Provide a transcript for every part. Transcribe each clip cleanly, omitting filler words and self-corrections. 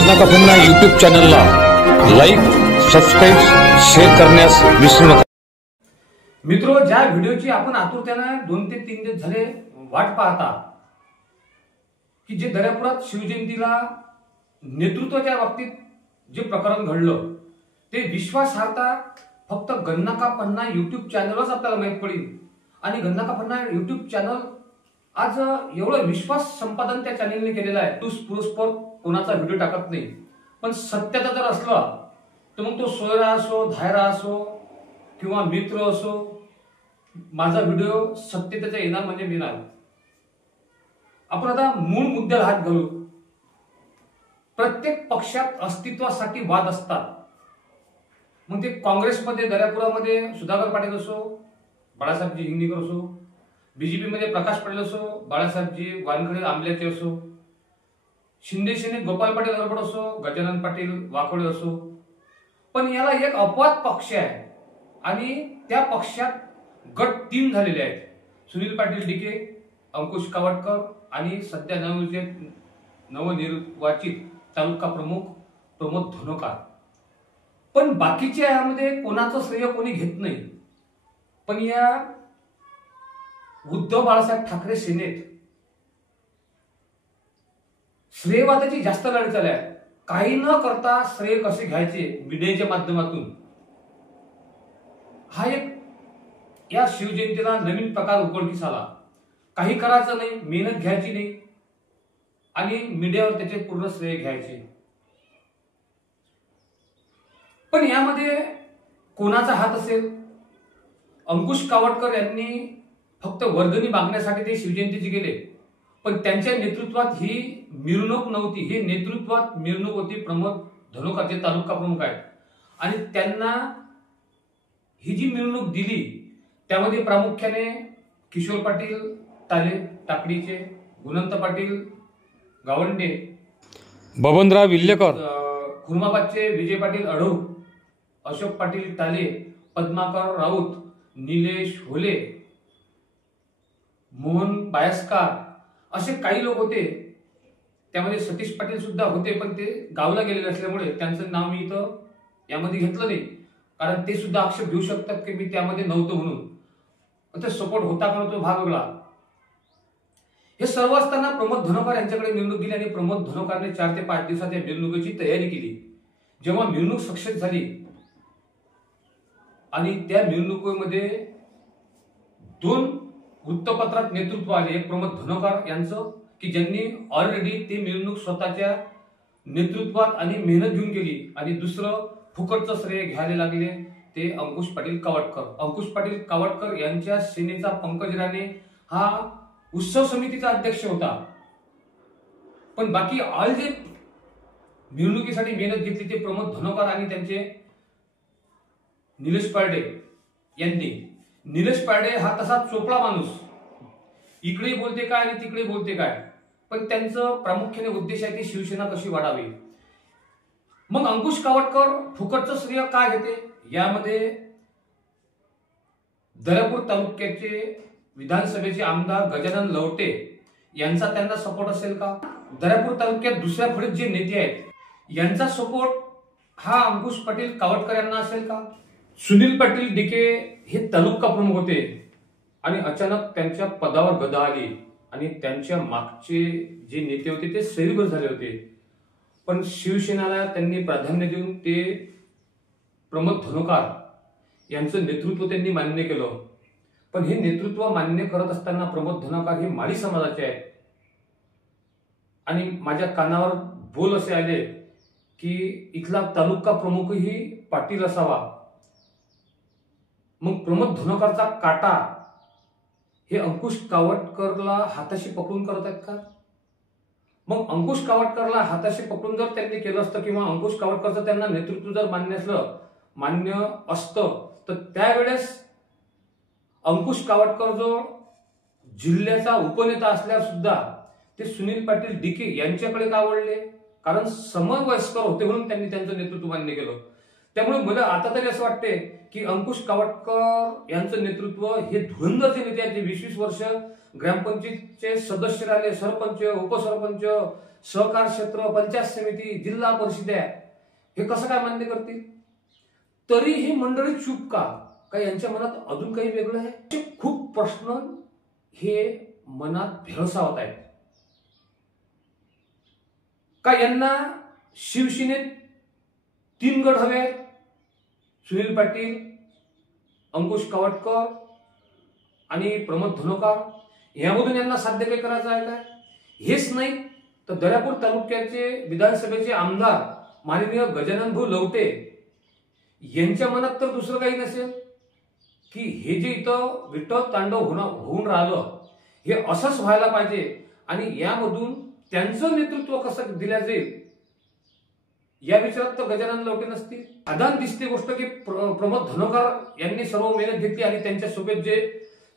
गन्ना का पन्ना यूट्यूब चॅनलला लाईक, सबस्क्राईब, शेअर करण्यास विसरू नका। मित्रो, ज्या व्हिडिओची आपण आतुरतेने 2 ते 3 दिवस झाले वाट पाहता की जे दर्यापुरात शिवजयंतीला नेतृत्वाच्या बाबतीत जे प्रकरण घडलं ते विश्वासार्हता फक्त गन्ना का पन्ना यूट्यूब चॅनलवरच आपल्याला माहित पडेल। आणि गन्ना का पन्ना यूट्यूब चॅनल आज एवढं विश्वास संपादन त्या चॅनलने केलेलं आहे। तो पुरस्पर कोणाचा व्हिडिओ टाकत नाही, पण सत्यता जर असला तर मग तो सोयरा असो, धायरा असो किंवा मित्र असो, माझा व्हिडिओ सत्यतेचा येणार म्हणजे मिळणार। आपण आता मूळ मुद्द्याला हात घालू। प्रत्येक पक्षात अस्तित्वासाठी वाद असतात। मग ते काँग्रेसमध्ये दर्यापुरामध्ये सुधाकर पाटील असो, बाळासाहेबजी हिंगणीकर असो, बीजेपी मध्ये प्रकाश पाटील असो, बाळासाहेबजी वानखडे आंबल्याचे असो, शिंदे सेनेत गोपाल पाटील गडबड असो, गजानन पाटील वाकोडे असो, पण याला एक अपवाद पक्ष आहे आणि त्या पक्षात गट 3 झालेले आहेत। सुनील पाटील डीके, अंकुश कावटकर आणि सध्या नवनिर्वाचित तालुका प्रमुख प्रमोद धनोकार। पण बाकीच्या यामध्ये कोणाचं श्रेय कोणी घेत नाही। पण या उद्धव बाळासाहेब ठाकरे सेनेत श्रेयवादाची जास्त लढाई चालू आहे। काही न करता श्रेय कसे घ्यायचे मीडियाच्या माध्यमातून, हा एक या शिवजयंतीला नवीन प्रकार उघडकीस आला। काही करायचं नाही, मेहनत घ्यायची नाही आणि मीडियावर त्याचे पूर्ण श्रेय घ्यायचे। पण यामध्ये कोणाचा हात असेल? अंकुश कावटकर यांनी फक्त वर्गणी मागण्यासाठी ते शिवजयंतीचे गेले, पण त्यांच्या नेतृत्वात ही मिरवणूक नव्हती। ही नेतृत्वात मिरवणूक होती प्रमोद धनोकारचे तालुका प्रमुख आहेत आणि त्यांना ही जी मिरवणूक दिली त्यामध्ये प्रामुख्याने किशोर पाटील ताले टाकडीचे, गुणवंत पाटील गावंडे, बबनराव विल्लेकर, खुर्माबादचे विजय पाटील अढो, अशोक पाटील ताले, पद्माकर राऊत, निलेश होले, मोहन बायस्कार, असे काही लोक होते। त्यामध्ये सतीश पाटील सुद्धा होते, पण ते गावला गेलेले असल्यामुळे त्यांचं नाव मी इथं यामध्ये घेतलं नाही, कारण ते सुद्धा आक्षेप घेऊ शकतात की मी त्यामध्ये नव्हतो म्हणून। ते सपोर्ट होता का तो भाग वेगळा। हे सर्व असताना प्रमोद धनोकार यांच्याकडे मिरवणूक गेली आणि प्रमोद धनोकारने 4 ते 5 दिवसात या मिरवणुकीची तयारी केली। जेव्हा मिरवणूक सक्सेस झाली आणि त्या मिरवणुकीमध्ये 2 वृत्तपत्रात नेतृत्व आले, एक प्रमोद धनोकार यांचं की ज्यांनी ऑलरेडी ते मिरवणूक स्वतःच्या नेतृत्वात आणि मेहनत घेऊन केली, आणि दुसरं फुकटचं श्रेय घ्यायला लागले ते अंकुश पाटील कावटकर। अंकुश पाटील कावटकर यांच्या सेनेचा पंकज राणे हा उत्सव समितीचा अध्यक्ष होता, पण बाकी ऑल जे मिरवणुकीसाठी मेहनत घेतली ते प्रमोद धनोकार आणि त्यांचे निलेश पारडे यांनी। निलेश पारडे हा तसा चोपडा माणूस, इकडे बोलते काय आणि तिकडे बोलते काय, पण त्यांचं प्रामुख्याने उद्देश आहे की शिवसेना कशी वाढावी। मग अंकुश कावटकर फुकटचं श्रेय काय घेते? यामध्ये दर्यापूर तालुक्याचे विधानसभेचे आमदार गजानन लवटे यांचा त्यांना सपोर्ट असेल का? दर्यापूर तालुक्यात दुसऱ्या फळीत जे नेते आहेत यांचा सपोर्ट हा अंकुश पाटील कावटकर यांना असेल का? सुनील पाटील डीके हे तालुका प्रमुख होते आणि अचानक त्यांच्या पदावर गदा आली आणि त्यांच्या मागचे जे नेते होते ते सैरभर झाले होते, पण शिवसेनेला त्यांनी प्राधान्य देऊन ते प्रमोद धनोकार यांचं नेतृत्व त्यांनी मान्य केलं। पण हे नेतृत्व मान्य करत असताना प्रमोद धनोकार हे माळी समाजाचे आहेत आणि माझ्या कानावर बोल असे आले की इथला तालुका प्रमुखही पाटील असावा। मग प्रमोद धनोकारचा काटा हे अंकुश कावटकरला हाताशी पकडून करत आहेत का? मग अंकुश कावटकरला हाताशी पकडून जर त्यांनी केलं असतं किंवा अंकुश कावटकरचं त्यांना नेतृत्व जर मान्य असतं तर त्यावेळेस अंकुश कावटकर जो जिल्ह्याचा उपनेता असल्यास सुद्धा ते सुनील पाटील डीके यांच्याकडे का वळले? कारण समवयस्कर होते म्हणून त्यांनी त्यांचं नेतृत्व मान्य केलं। त्यामुळे मला आता तरी असं वाटते की अंकुश कावटकर यांचं नेतृत्व हे धुरंधरचे नेते आहेत. 20-20 वर्ष ग्रामपंचायतचे सदस्य राहिले, सरपंच, उपसरपंच, सहकार क्षेत्र, पंचायत समिती, जिल्हा परिषद हे कसं काय मान्य करतील? तरी ही मंडळी चूप का? काय यांच्या मनात अजून काही वेगळं आहे? खूप प्रश्न हे मनात भेळसावत आहेत. का यांना शिवसेनेत 3 गट हवे आहेत? सुनील पाटील, अंकुश कावटकर आणि प्रमोद धनोकर, यामधून यांना साध्य काही करायचं आहे काय? हेच नाही तर दर्यापूर तालुक्याचे विधानसभेचे आमदार माननीय गजानन भाऊ लवटे यांच्या मनात तर दुसरं काही नसेल की हे जे इथं विठ्ठल तांडव होऊन राहिलं हे असंच व्हायला पाहिजे आणि यामधून त्यांचं नेतृत्व कसं दिलं जाईल या विचारात तर गजानन लवटे नसतील. आदान दिसते गोष्ट की प्रमोद धनोकर यांनी सर्व मेहनत घेतली आणि त्यांच्यासोबत जे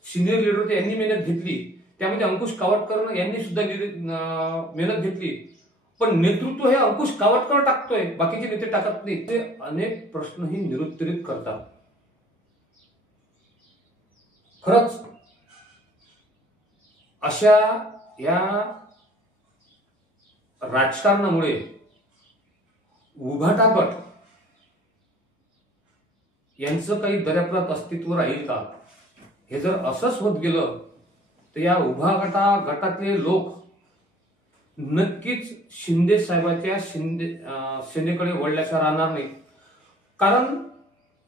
सिनियर लीडर होते यांनी मेहनत घेतली. त्यामध्ये अंकुश कावटकर यांनी सुद्धा मेहनत घेतली. पण नेतृत्व हे अंकुश कावटकर टाकतोय, बाकीचे नेते टाकत नाही. ते अनेक प्रश्नही निरुत्तरित करतात. खरंच अशा या राजकारणामुळे उभाटा गट यांचं काही दर्यापुरात अस्तित्व राहील का? हे जर असंच होत गेलं तर या उभा गटातले लोक नक्कीच शिंदे साहेबाच्या सेनेकडे वळल्याचं राहणार नाही. कारण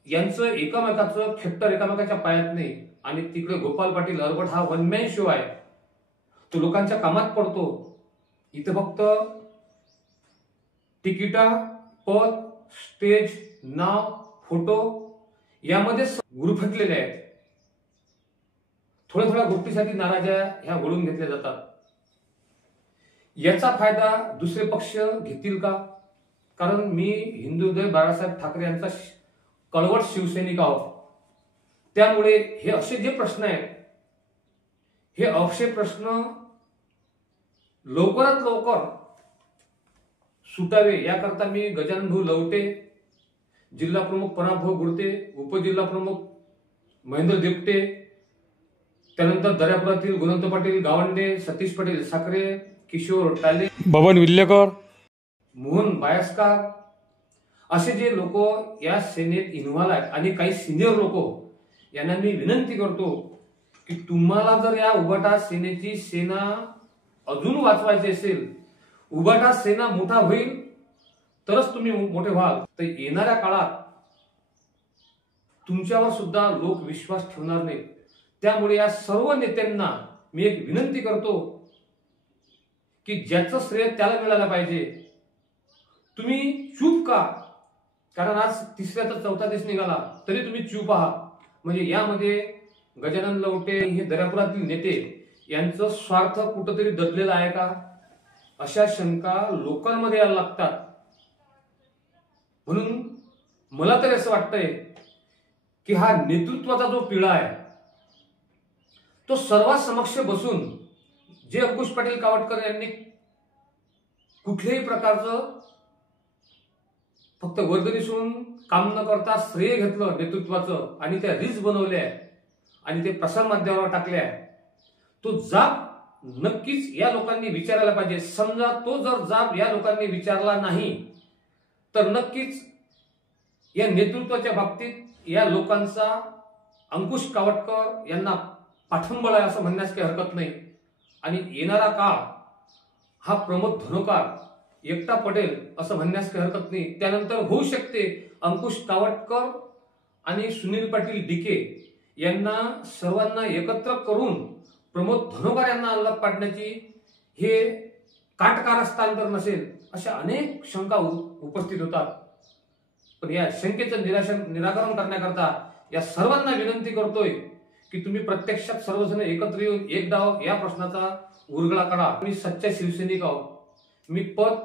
यांचं एकमेकाचं खेट्टर एकमेकाच्या पायात नाही आणि तिकडे गोपाल पाटील अरबट हा वन मॅन शो आहे. तो लोकांच्या कामात पडतो. इथं फक्त तिकिटा, पद, स्टेज, नाव, फोटो यामध्ये गुरफटलेले आहेत. थोड्या गोष्टीसाठी नाराज्या ह्या वळून घेतल्या जातात. याचा फायदा दुसरे पक्ष घेतील का? कारण मी हिंदुहृदय बाळासाहेब ठाकरे यांचा कळवट शिवसैनिक आहोत. त्यामुळे हे असे जे प्रश्न आहेत हे असे प्रश्न लवकरात लवकर सुटावे याकरता मी गजानन भाऊ लवटे, जिल्हा प्रमुख पराभव गुडते, उपजिल्हा प्रमुख महेंद्र देपटे, त्यानंतर दर्यापुरातील गुणवंत पाटील गावंडे, सतीश पाटील साखरे, किशोर टाले, बबन विल्लेकर, मोहन बायस्कार असे जे लोक या सेनेत इन्व्हॉल्व आहेत आणि काही सिनियर लोक यांना मी विनंती करतो की तुम्हाला जर या उभाटा सेनेची सेना अजून वाचवायची असेल, उभाटा सेना मोठा होईल तरच तुम्ही मोठे व्हाल. तर येणाऱ्या काळात तुमच्यावर सुद्धा लोक विश्वास ठेवणार नाहीत. त्यामुळे या सर्व नेत्यांना मी एक विनंती करतो की ज्याचं श्रेय त्याला मिळालं पाहिजे. तुम्ही चूप का? कारण आज 3रा तर 4था दिवस निघाला तरी तुम्ही चूप आहात. म्हणजे यामध्ये गजानन लवटे हे दर्यापुरातील नेते यांचं स्वार्थ कुठंतरी दडलेला आहे का? अशा शंका लोकांमध्ये यायला लागतात. म्हणून मला तरी असं वाटतंय की हा नेतृत्वाचा जो पिळा आहे तो सर्वात समक्ष बसून जे अंकुश पाटील कावटकर यांनी कुठल्याही प्रकारचं फक्त वर्गणी सोडून काम न करता श्रेय घेतलं नेतृत्वाचं आणि त्या रील्स बनवल्या आणि ते प्रसार माध्यमावर टाकल्या, तो जाब नक्कीच या लोकांनी विचारायला पाहिजे. समजा तो जर जाब या लोकांनी विचारला नाही तर नक्कीच या नेतृत्वाच्या बाबतीत या लोकांचा अंकुश कावटकर यांना पाठिंबा आहे असं म्हणण्यास काही हरकत नाही. आणि येणारा काळ हा प्रमोद धनोकर एकटा पडेल असं म्हणण्यास काही हरकत नाही. त्यानंतर होऊ शकते अंकुश कावटकर आणि सुनील पाटील डिके यांना सर्वांना एकत्र करून प्रमोद धनोकर यांना अलग पाडण्याची हे काटकारस्थान नसेल अशा अनेक शंका उपस्थित होतात. पण या शंकेचं निराकरण करण्याकरता या सर्वांना विनंती करतोय की तुम्ही प्रत्यक्षात सर्वजण एकत्र येऊन एक डाव या प्रश्नाचा उरगडा काढा. मी सच्चा शिवसैनिक आहोत. मी पद,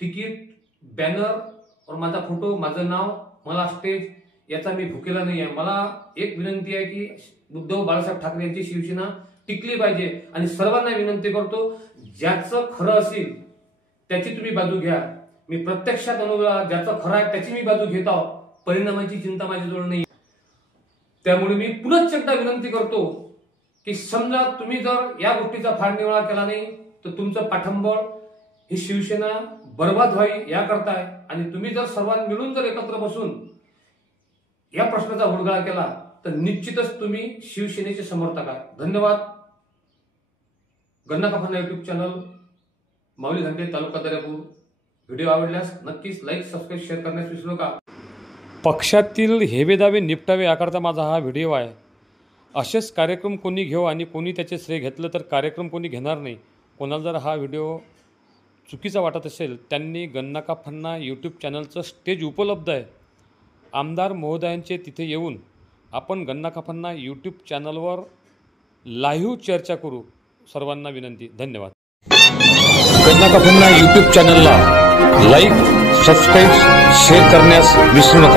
तिकीट, बॅनर और माझा फोटो, माझं नाव, मला स्टेज याचा मी भुकेला नाही आहे. मला एक विनंती आहे की उद्धव बाळासाहेब ठाकरे यांची शिवसेना टिकली पाहिजे आणि सर्वांना विनंती करतो ज्याचं खरं असेल त्याची तुम्ही बाजू घ्या. मी प्रत्यक्षात अनुभव ज्याचं खरं आहे त्याची मी बाजू घेत आहो, परिणामाची चिंता माझ्याजवळ नाही. त्यामुळे मी पुनश्च एकदा विनंती करतो की समजा तुम्ही जर या गोष्टीचा फाळनिवळा केला नाही तर तुमचं पाठंबळ ही शिवसेना बर्बाद व्हावी याकरता आहे. आणि तुम्ही जर सर्वांनी मिळून जर एकत्र बसून या प्रश्नाचा उलगडा केला तर निश्चितच तुम्ही शिवसेनेचे समर्थक आहात. धन्यवाद. गन्ना का फन्ना युट्यूब चॅनल, माऊली घंटे, तालुका दर्यापूर. व्हिडिओ आवडल्यास नक्कीच लाईक, सबस्क्राईब, शेअर करण्यास विसरू नका. पक्षातील हेवेदावे निपटावे याकरता माझा हा व्हिडिओ आहे. असेच कार्यक्रम कोणी घेऊ आणि कोणी त्याचे श्रेय घेतलं तर कार्यक्रम कोणी घेणार नाही. कोणाला जर हा व्हिडिओ चुकीचा वाटत असेल त्यांनी गन्ना का फन्ना यूट्यूब चॅनलचं स्टेज उपलब्ध आहे. आमदार महोदयांचे तिथे येऊन आपण गन्ना का फन्ना यूट्यूब चॅनलवर लाईव्ह चर्चा करू. सर्वांना विनंती. धन्यवाद. गन्ना का फन्ना यूट्यूब चॅनलला लाईक, सबस्क्राईब, शेअर करण्यास विसरू नका.